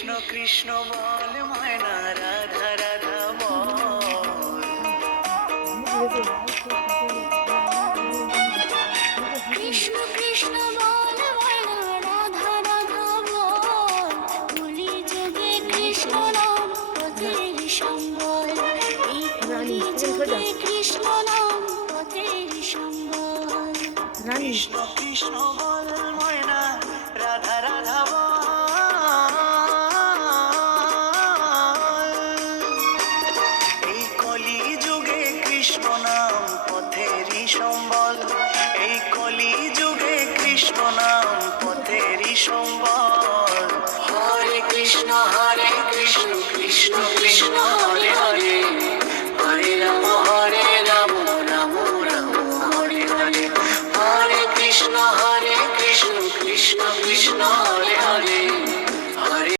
কৃষ্ণ কৃষ্ণ বল ময়না রাধা রাধা বল। কৃষ্ণ কৃষ্ণ বল ময়না রাধা রাধা বল। কলি যুগে কৃষ্ণ নাম পথের সম্বল। এই কলি যুগে কৃষ্ণ নাম পথের সম্বল। কৃষ্ণ কৃষ্ণ বল ময়না রাধা রাধা বল। এই কলি যুগে কৃষ্ণ নাম পথেরই সম্বল। এই কলি যুগে কৃষ্ণ নাম পথেরই সম্বল। হরে কৃষ্ণ কৃষ্ণ কৃষ্ণ হরে হরে।